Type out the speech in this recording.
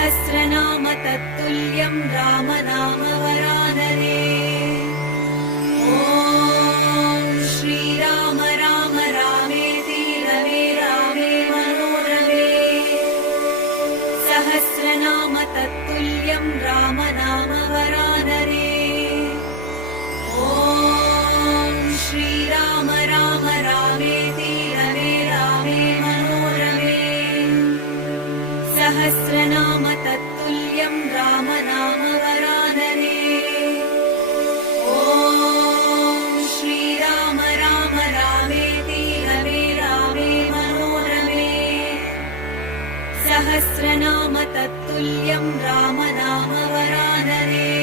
सहस्रनाम तत्तुल्यं रामनाम वरानने। ॐ श्रीराम राम रामेति रमे रामे मनोरमे। सहस्रनाम तत्तुल्यं रामनाम वरानने। ॐ श्रीराम राम रामेति रमे रामे मनोरमे। सहस्रनाम तत्तुल्यं रामनाम वरानने। ॐ श्रीराम राम रामेति रमे रामे मनोरमे। सहस्रनाम तत्तुल्यं रामनाम वरानने।